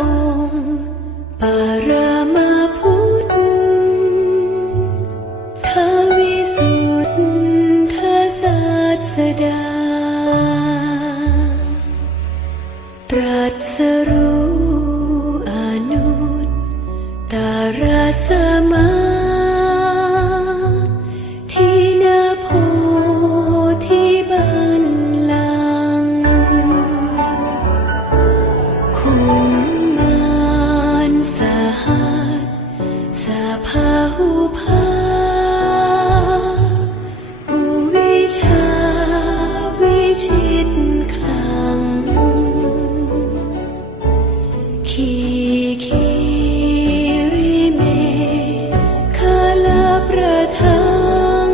องค์ ปารามาพุทธทวิสุทธาศาสดา ตรัสรู้ พาหุภาอุวิชาวิชิตคลังขีขีริเมคาลาประทัง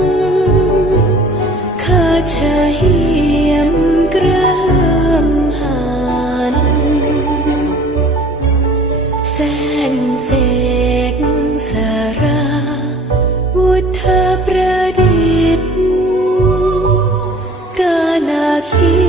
คาชะเหียมกระเหิมหันแสนเสกส ประดิษฐ์กาลาคิ